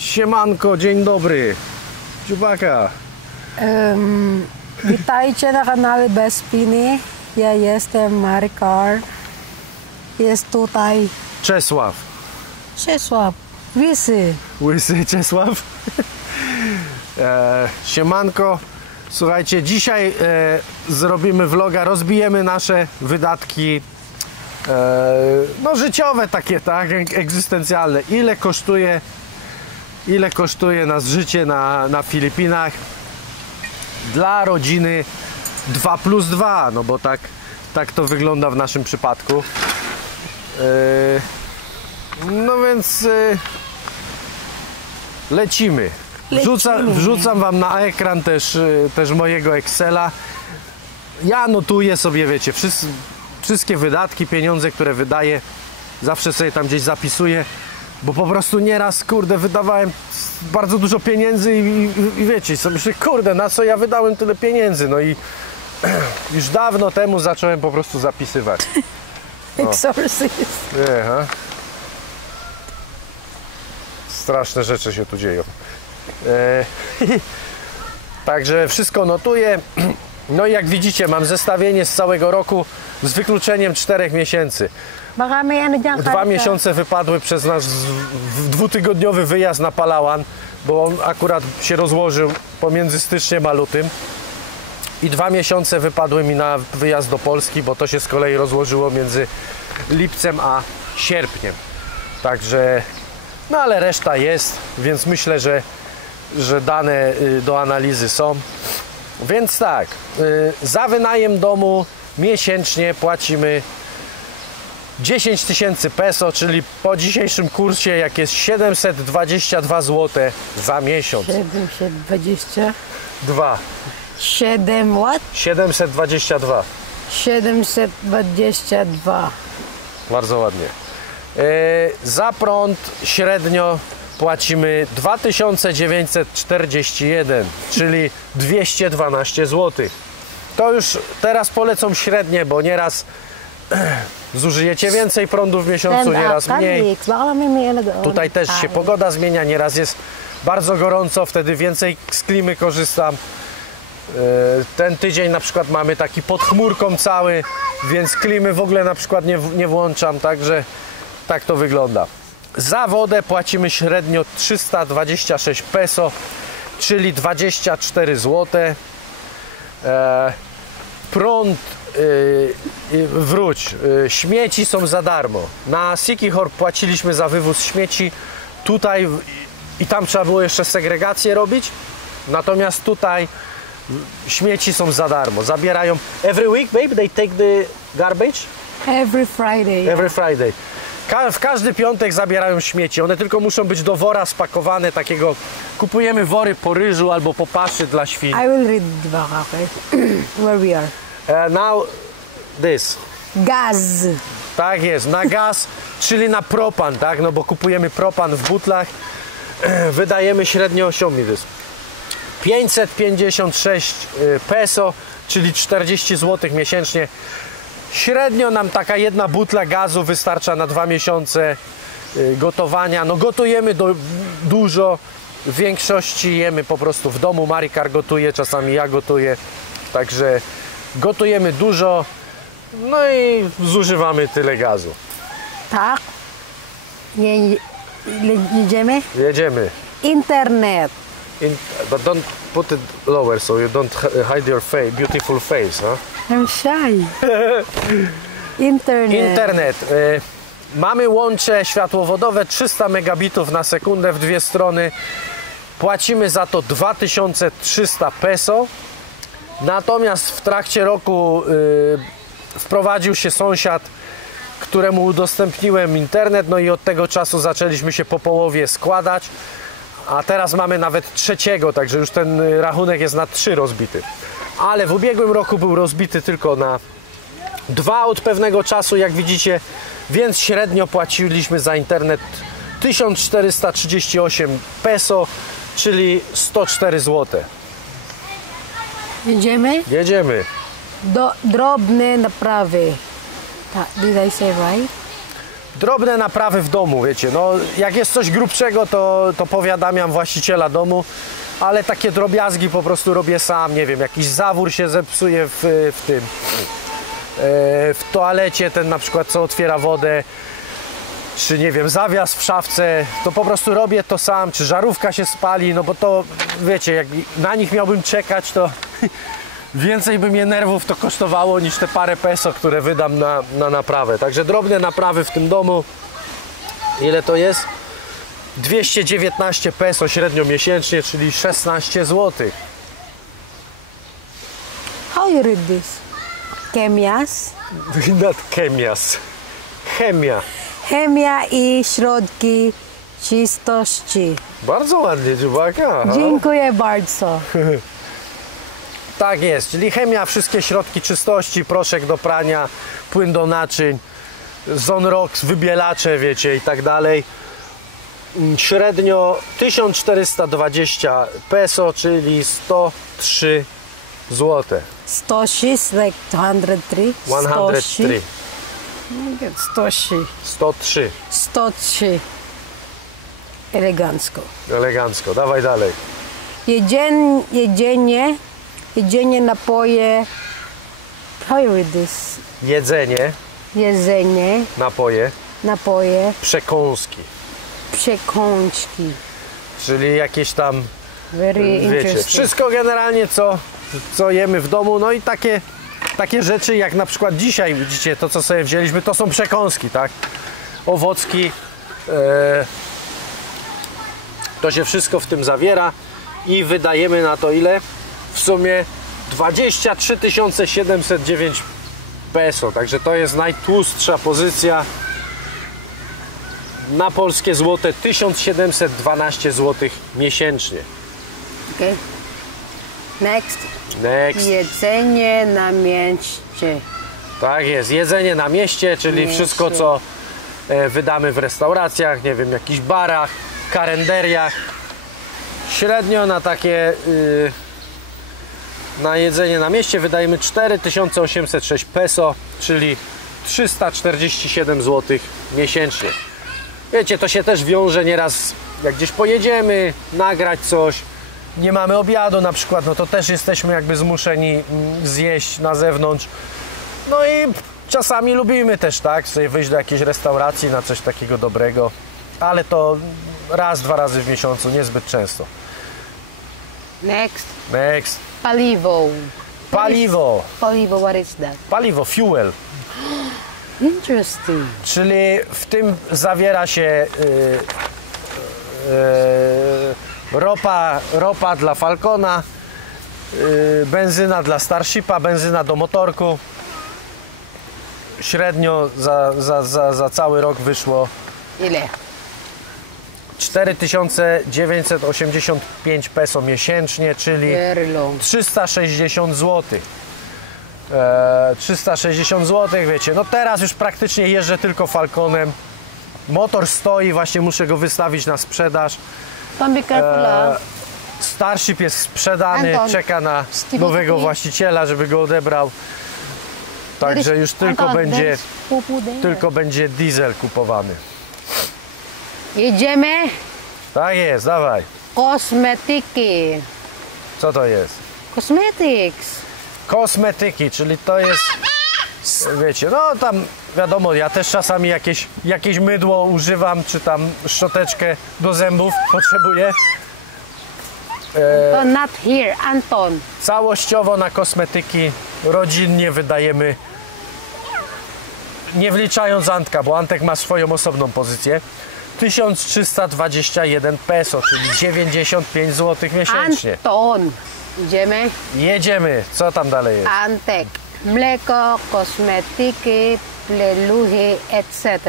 Siemanko, dzień dobry. Dziubaka. Witajcie na kanale Bezpiny. Ja jestem Maricar. Jest tutaj Czesław. Łysy Czesław. Siemanko. Słuchajcie, dzisiaj zrobimy vloga, rozbijemy nasze wydatki no życiowe takie, tak, egzystencjalne. Ile kosztuje nas życie na Filipinach dla rodziny 2+2, no bo tak to wygląda w naszym przypadku. No więc lecimy. Wrzucam wam na ekran też mojego Excela. Ja notuję sobie, wiecie, wszystkie wydatki, pieniądze, które wydaję, zawsze sobie tam gdzieś zapisuję, bo po prostu nieraz, kurde, wydawałem bardzo dużo pieniędzy i wiecie, sobie myślę, kurde, na co ja wydałem tyle pieniędzy, no i już dawno temu zacząłem po prostu zapisywać. Exorcist. Aha. Straszne rzeczy się tu dzieją. Także wszystko notuję. No i jak widzicie, mam zestawienie z całego roku z wykluczeniem 4 miesięcy. 2 miesiące wypadły przez nasz dwutygodniowy wyjazd na Palawan, bo on akurat się rozłożył pomiędzy styczniem a lutym. I 2 miesiące wypadły mi na wyjazd do Polski, bo to się z kolei rozłożyło między lipcem a sierpniem. Także, no ale reszta jest, więc myślę, że dane do analizy są. Więc tak, za wynajem domu miesięcznie płacimy 10 000 peso, czyli po dzisiejszym kursie jak jest 722 zł za miesiąc. 722. 722. 722. Bardzo ładnie. Za prąd średnio płacimy 2941, czyli 212 zł. To już teraz polecą średnie, bo nieraz zużyjecie więcej prądu w miesiącu, nieraz mniej. Tutaj też się pogoda zmienia, nieraz jest bardzo gorąco, wtedy więcej z klimy korzystam. Ten tydzień na przykład mamy taki pod chmurką cały, więc klimy w ogóle na przykład nie włączam, także tak to wygląda. Za wodę płacimy średnio 326 peso, czyli 24 zł. Prąd, śmieci są za darmo. Na Siquijor płaciliśmy za wywóz śmieci, tutaj i tam trzeba było jeszcze segregację robić, natomiast tutaj śmieci są za darmo. Zabierają every week, babe, they take the garbage? Every Friday. Every Friday. W każdy piątek zabierają śmieci. One tylko muszą być do wora spakowane, takiego. Kupujemy wory po ryżu albo po paszy dla świń. I will read the back, okay? Where we are. Now this. Gaz. Tak jest, na gaz, czyli na propan, tak? No bo kupujemy propan w butlach. Wydajemy średnio, show me this, 556 peso, czyli 40 zł miesięcznie. Średnio nam taka jedna butla gazu wystarcza na 2 miesiące gotowania. No gotujemy dużo, w większości jemy po prostu w domu. Maricar gotuje, czasami ja gotuję, także gotujemy dużo, no i zużywamy tyle gazu. Tak. Jedziemy? Jedziemy. Internet. But don't put it lower so you don't hide your face, beautiful face, huh? I'm shy. Internet. Mamy łącze światłowodowe 300 megabitów na sekundę w dwie strony. Płacimy za to 2300 peso. Natomiast w trakcie roku wprowadził się sąsiad, któremu udostępniłem internet, no i od tego czasu zaczęliśmy się po połowie składać. A teraz mamy nawet trzeciego, także już ten rachunek jest na 3 rozbity. Ale w ubiegłym roku był rozbity tylko na 2 od pewnego czasu, jak widzicie, więc średnio płaciliśmy za internet 1438 peso, czyli 104 zł. Jedziemy? Jedziemy. Drobne naprawy. Did I say right? Drobne naprawy w domu, wiecie, no jak jest coś grubszego, to powiadamiam właściciela domu, ale takie drobiazgi po prostu robię sam, nie wiem, jakiś zawór się zepsuje w toalecie, ten na przykład co otwiera wodę, czy nie wiem, zawias w szafce, to po prostu robię to sam, czy żarówka się spali, no bo to, wiecie, jak na nich miałbym czekać, to więcej by mnie nerwów to kosztowało niż te parę peso, które wydam na naprawę. Także drobne naprawy w tym domu, ile to jest? 219 peso średnio miesięcznie, czyli 16 zł. How you read this? Chemias? Not chemias. Chemia. Chemia i środki czystości. Bardzo ładnie, dziubaka. Dziękuję bardzo. Tak jest, czyli chemia, wszystkie środki czystości, proszek do prania, płyn do naczyń, Zonrox, wybielacze, wiecie, i tak dalej. Średnio 1420 peso, czyli 103 zł. 106, like 103. 103. 103. 103. 103. Elegancko. Elegancko, dawaj dalej. Jedzenie, napoje. How you read this? Jedzenie, Jedzenie, napoje, przekąski. przekąski. Czyli jakieś tam, Very wiecie, interesting. wszystko generalnie co jemy w domu, no i takie rzeczy jak na przykład dzisiaj, widzicie, to co sobie wzięliśmy, to są przekąski, tak? Owocki, to się wszystko w tym zawiera i wydajemy na to ile? W sumie 23 709 peso, także to jest najtłustsza pozycja. Na polskie złote 1712 zł miesięcznie. Okay. Next. Next. Jedzenie na mieście. Tak jest, jedzenie na mieście, czyli wszystko co wydamy w restauracjach, nie wiem, jakichś barach, karenderiach. Średnio na takie na jedzenie na mieście wydajemy 4806 peso, czyli 347 zł miesięcznie. Wiecie, to się też wiąże nieraz, jak gdzieś pojedziemy, nagrać coś, nie mamy obiadu na przykład, no to też jesteśmy jakby zmuszeni zjeść na zewnątrz. No i czasami lubimy też, tak, sobie wyjść do jakiejś restauracji na coś takiego dobrego, ale to raz, dwa razy w miesiącu, niezbyt często. Next. Next. Paliwo. Paliwo. Paliwo, what is that? Paliwo, fuel. Interesting. Czyli w tym zawiera się ropa dla Falcona, benzyna dla Starshipa, benzyna do motorku. Średnio za cały rok wyszło Ile? 4985 peso miesięcznie, czyli Very long. 360 zł. 360 zł, wiecie, no teraz już praktycznie jeżdżę tylko Falconem. Motor stoi, właśnie muszę go wystawić na sprzedaż. Pan be careful, Starship jest sprzedany, Anton, czeka na Steve, nowego Steve. właściciela, żeby go odebrał. Także już tylko będzie diesel kupowany. Jedziemy. Tak jest, dawaj. Kosmetyki. Co to jest? Cosmetics. Kosmetyki, czyli to jest, wiecie, no tam wiadomo, ja też czasami jakieś mydło używam, czy tam szczoteczkę do zębów potrzebuję. Not here, Anton. Całościowo na kosmetyki rodzinnie wydajemy, nie wliczając Antka, bo Antek ma swoją osobną pozycję, 1321 peso, czyli 95 zł miesięcznie. Anton. Idziemy. Jedziemy. Co tam dalej jest? Antek. Mleko, kosmetyki, pleluchy, etc.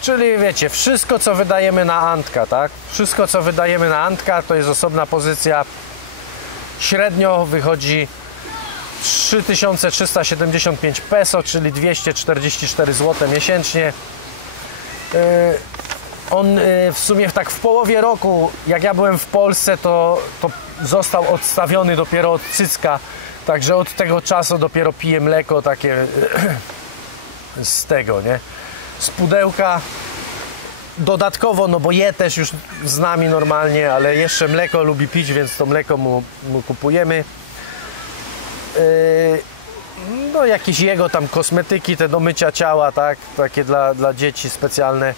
Czyli wiecie, wszystko co wydajemy na Antka, tak? Wszystko co wydajemy na Antka to jest osobna pozycja. Średnio wychodzi 3375 peso, czyli 244 zł miesięcznie. On w sumie tak w połowie roku, jak ja byłem w Polsce, to został odstawiony dopiero od cycka. Także od tego czasu dopiero piję mleko takie z tego, nie? z pudełka. Dodatkowo, no bo je też już z nami normalnie, ale jeszcze mleko lubi pić, więc to mleko mu kupujemy. No jakieś jego tam kosmetyki, te do mycia ciała, tak? Takie dla dzieci specjalne.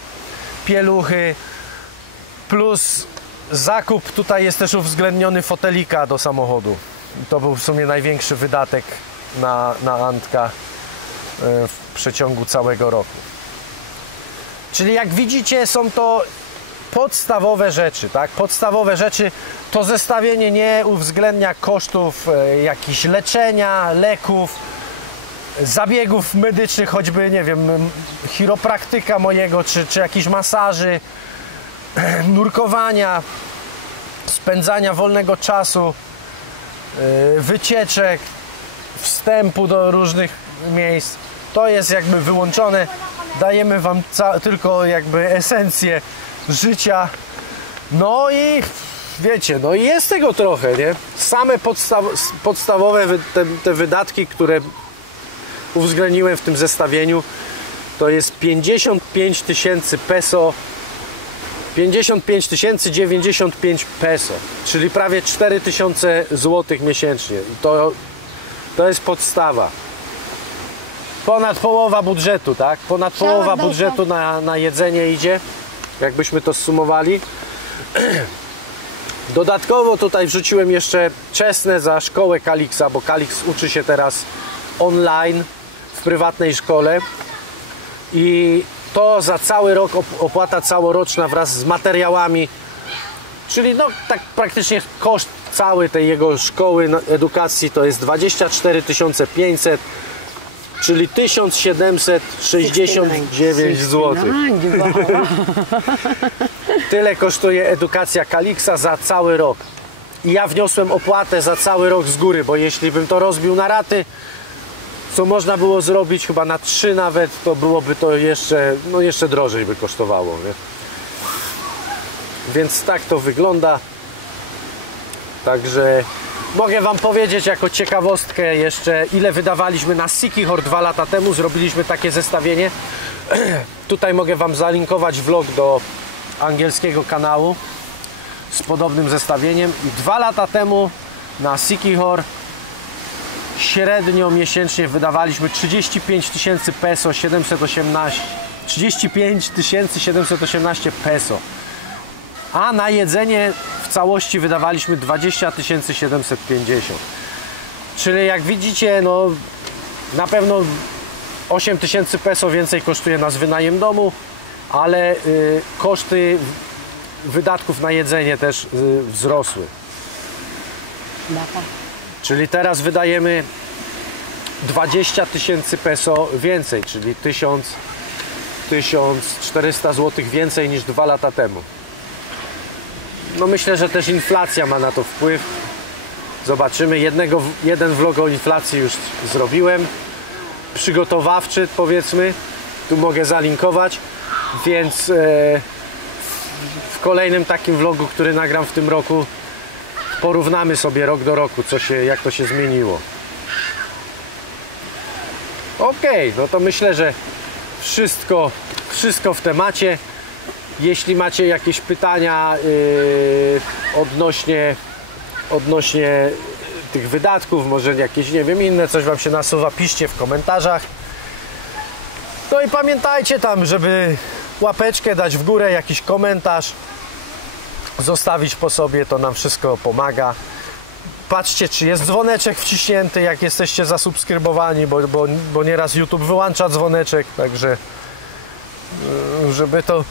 Pieluchy. Plus zakup, tutaj jest też uwzględniony fotelika do samochodu. I to był w sumie największy wydatek na Antka w przeciągu całego roku. Czyli jak widzicie, są to podstawowe rzeczy, tak? Podstawowe rzeczy. To zestawienie nie uwzględnia kosztów jakichś leczenia, leków, zabiegów medycznych, choćby, nie wiem, chiropraktyka mojego, czy jakichś masaży, nurkowania, spędzania wolnego czasu, wycieczek, wstępu do różnych miejsc. To jest jakby wyłączone. Dajemy wam tylko jakby esencję życia. No i wiecie, no i jest tego trochę, nie? Same podstawowe te wydatki, które uwzględniłem w tym zestawieniu, to jest 55 tysięcy peso, 55 095 peso, czyli prawie 4000 złotych miesięcznie. I to jest podstawa. Ponad połowa budżetu, tak? Ponad połowa budżetu na jedzenie idzie, jakbyśmy to zsumowali. Dodatkowo tutaj wrzuciłem jeszcze czesne za szkołę Kalixa, bo Kalix uczy się teraz online w prywatnej szkole i to za cały rok opłata całoroczna wraz z materiałami, czyli no tak praktycznie koszt całej tej jego szkoły edukacji to jest 24 500, czyli 1769 zł. Tyle kosztuje edukacja Kalixa za cały rok. I ja wniosłem opłatę za cały rok z góry, bo jeśli bym to rozbił na raty, co można było zrobić chyba na 3 nawet, to byłoby to jeszcze drożej by kosztowało, nie? Więc tak to wygląda. Także mogę wam powiedzieć jako ciekawostkę jeszcze, ile wydawaliśmy na Sikihor 2 lata temu. Zrobiliśmy takie zestawienie. Tutaj mogę wam zalinkować vlog do angielskiego kanału z podobnym zestawieniem. I 2 lata temu na Sikihor średnio miesięcznie wydawaliśmy 35 tysięcy peso, 35 718 peso. A na jedzenie w całości wydawaliśmy 20 750. Czyli jak widzicie, no na pewno 8 tysięcy peso więcej kosztuje nas wynajem domu, ale koszty wydatków na jedzenie też wzrosły. Czyli teraz wydajemy 20 tysięcy peso więcej, czyli 1400 zł więcej niż 2 lata temu. No myślę, że też inflacja ma na to wpływ. Zobaczymy. Jeden vlog o inflacji już zrobiłem. Przygotowawczy, powiedzmy. Tu mogę zalinkować. Więc w kolejnym takim vlogu, który nagram w tym roku, porównamy sobie rok do roku, jak to się zmieniło. Ok, no to myślę, że wszystko w temacie. Jeśli macie jakieś pytania odnośnie tych wydatków, może jakieś, nie wiem, inne, coś wam się nasuwa, piszcie w komentarzach. No i pamiętajcie tam, żeby łapeczkę dać w górę, jakiś komentarz zostawić po sobie, to nam wszystko pomaga. Patrzcie, czy jest dzwoneczek wciśnięty, jak jesteście zasubskrybowani, bo nieraz YouTube wyłącza dzwoneczek, także żeby to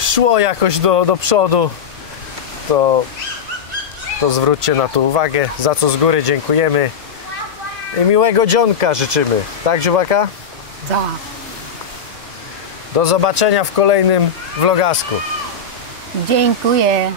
szło jakoś do przodu, to zwróćcie na to uwagę, za co z góry dziękujemy i miłego dzionka życzymy. Tak, Dziubaka? Tak. Do zobaczenia w kolejnym vlogasku. Dziękuję.